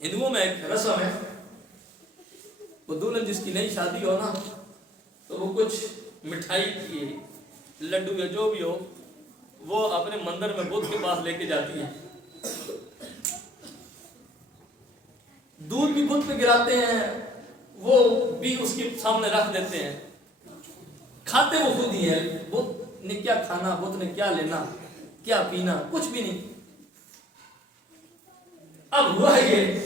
ہندوؤں میں ایک رسم ہے، وہ دلہن جس کی نئی شادی ہو نا تو وہ کچھ مٹھائی کی لڈو یا جو بھی ہو وہ اپنے مندر میں بدھ کے پاس لے کے جاتی ہے، دودھ بھی بدھ پہ گراتے ہیں، وہ بھی اس کے سامنے رکھ دیتے ہیں، کھاتے وہ خود ہی ہے، بدھ نے کیا کھانا، بدھ نے کیا لینا کیا پینا، کچھ بھی نہیں۔ اب ہوا یہ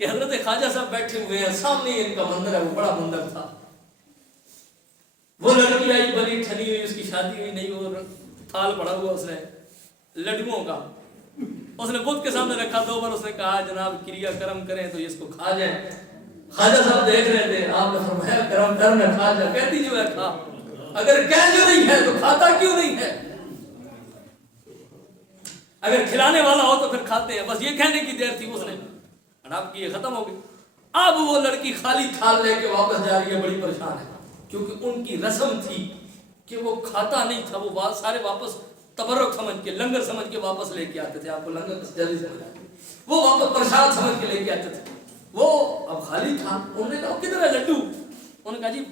کہ حضرت خواجہ صاحب بیٹھے ہوئے ہیں، سامنے ان کا مندر ہے، وہ بڑا مندر تھا، وہ لڑکی آئی بلی ٹھنی ہوئی، اس کی شادی ہوئی نہیں، وہ تھال پڑا ہوا اس نے لڈوؤں کا، اس نے بدھ کے سامنے رکھا، 2 بار اس نے کہا جناب کریا کرم کریں تو اس کو کھا جائیں۔ خواجہ صاحب دیکھ رہے تھے، آپ نے فرمایا کرم کرنا کھا جا، کہتی جو ہے کھا، اگر کہہ جو نہیں ہے تو کھاتا کیوں نہیں ہے؟ اگر کھلانے والا ہو تو پھر کھاتے ہیں، بس یہ کہنے کی دیر تھی، اس نے آپ کی یہ ختم ہو گئی۔ اب وہ لڑکی خالی تھال لے کے واپس جا رہی ہے، بڑی پریشان ہے، کیونکہ ان کی رسم تھی کہ وہ کھاتا نہیں تھا، وہ سارے واپس تبرک سمجھ کے، لنگر سمجھ کے واپس لے کے آتے تھے، آپ کو لنگر جلدی سمجھ آتے، وہ واپس پرساد سمجھ کے لے کے آتے تھے، وہ اب خالی تھا۔ انہوں نے کہا کدھر ہے لڈو؟ انہوں نے کہا جی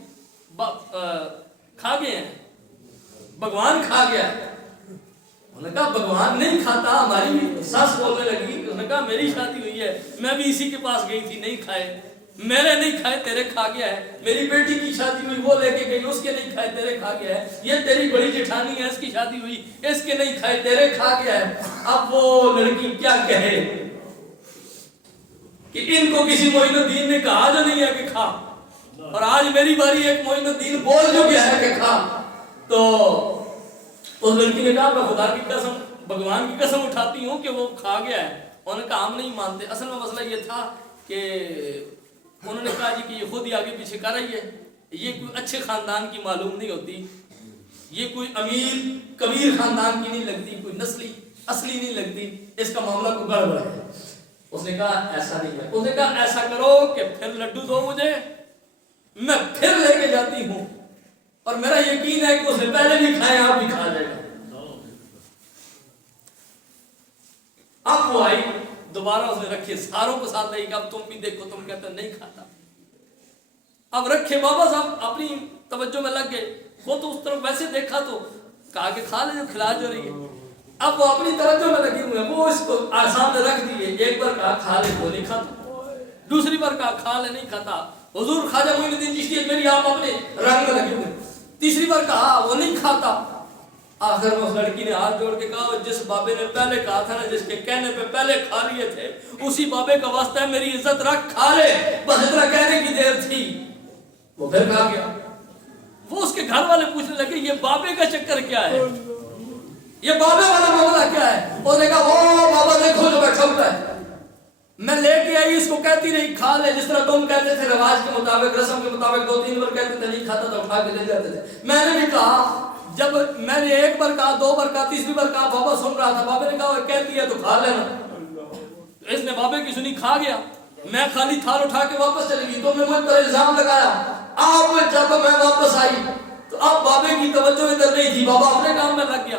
کھا گئے ہیں، بھگوان کھا گیا۔ انہوں نے کہا بھگوان نہیں کھاتا، ہماری ساس بولنے لگی، انہوں نے کہا میری شادی ہوئی ہے، میں بھی اسی کے پاس گئی تھی، نہیں کھائے، میرے نہیں کھائے تیرے کھا گیا ہے، میری بیٹی کی شادی ہوئی وہ لے کے گئی، اس کے نہیں کھائے تیرے کھا گیا ہے، یہ تیری بڑی جٹھانی ہے، اس کی شادی ہوئی، اس کے نہیں کھائے تیرے کھا گیا ہے۔ اب وہ لڑکی کیا کہے کہ ان کو کسی معین الدین نے کہا جو نہیں ہے کہ کھا، اور آج میری باری ایک معین الدین بول جو گیا ہے کہ کھا۔ تو اس لڑکی نے کہا میں خدا کی قسم، بھگوان کی قسم اٹھاتی ہوں کہ وہ کھا گیا ہے۔ انہوں نے کہا ہم نہیں مانتے۔ اصل میں مسئلہ یہ تھا کہ انہوں نے کہا جی کہ یہ خود ہی آگے پیچھے کر رہی ہے، یہ کوئی اچھے خاندان کی معلوم نہیں ہوتی، یہ کوئی امیر کبیر خاندان کی نہیں لگتی، کوئی نسلی اصلی نہیں لگتی، اس کا معاملہ کوئی گڑبڑ ہے۔ اس نے کہا ایسا نہیں ہے۔ اس نے کہا ایسا کرو کہ پھر لڈو دو مجھے، میں پھر لے کے جاتی ہوں، اور میرا یقین ہے کہ اس نے پہلے بھی کھائے، آپ بھی کھا جائے گا۔ اب وہ آئی دوبارہ، اس نے رکھے، ساروں کو ساتھ لے گا، اب تم بھی دیکھو، تم کہتے نہیں کھاتا، اب رکھے۔ بابا صاحب اپنی توجہ میں لگ گئے، وہ تو اس طرف ویسے دیکھا تو کہا کہ کھا لے جو کھلا جو رہی ہے، اب وہ اپنی توجہ میں لگی ہوئے ہیں، وہ اس کو سامنے رکھ دیے۔ ایک بار کہا کھا لے، وہ نہیں کھاتا، دوسری بار کہا کھا لے، نہیں کھاتا۔ حضور خواجہ معین الدین چشتی میری آپ اپنے رنگ میں لگے ہوئے، تیسری بار کہا وہ نہیں کھاتا۔ آخر میں اس لڑکی نے ہاتھ جوڑ کے کہا جس بابے نے پہلے کہا تھا نا، جس کے کہنے پہ پہلے کھا لیے تھے، اسی بابے کا واسطہ ہے، میری عزت رکھ، کھا لے، بس اتنا کہنے کی دیر تھی۔ وہ پھر کھا گیا۔ وہ اس کے گھر والے پوچھنے لگے یہ بابے کا چکر کیا ہے، یہ بابے والا معاملہ کیا ہے؟ انہوں نے کہا وہ بابا دیکھو جو بیٹھا ہوا ہے، میں لے کے آئی، اس کو کہتی نہیں کھا لے، جس طرح تم کہتے تھے رواج کے مطابق، رسم کے مطابق 2-3 بار کہتے تھے نہیں کھاتا تو اٹھا کے لے جاتے تھے۔ میں نے بھی کہا، جب میں نے 1 بار کہا، 2 بار کہا، تیسری بار کہا، بابا سن رہا تھا، بابے نے کہا وہ کہتی ہے تو کھا لینا۔ اس نے بابے کی سنی، کھا گیا۔ میں خالی تھال اٹھا کے واپس چلی گئی، تم نے مجھ پر الزام لگایا۔ اب جب میں واپس آئی تو اب بابے کی توجہ ادھر نہیں تھی، بابا اپنے کام میں لگ گیا۔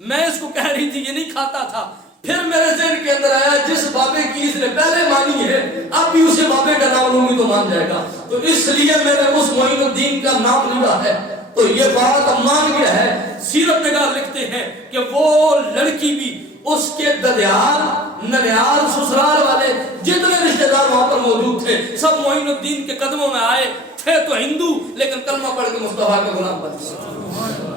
میں اس کو کہہ رہی تھی یہ نہیں کھاتا تھا، پھر میرے ذہن کے اندر آیا جس بابے کی اس نے پہلے مانی ہے، اب بھی اسے بابے کا نام لوں گی تو مان جائے گا، تو اس لیے میں نے اس معین الدین کا نام لیا ہے۔ تو یہ بات مان گیا ہے۔ سیرت نگار لکھتے ہیں کہ وہ لڑکی بھی، اس کے ددیال، ننیال، سسرال والے جتنے رشتہ دار وہاں پر موجود تھے، سب معین الدین کے قدموں میں آئے تھے، تو ہندو لیکن کلمہ پڑھ کے مصطفیٰ کے غلام بن گئے۔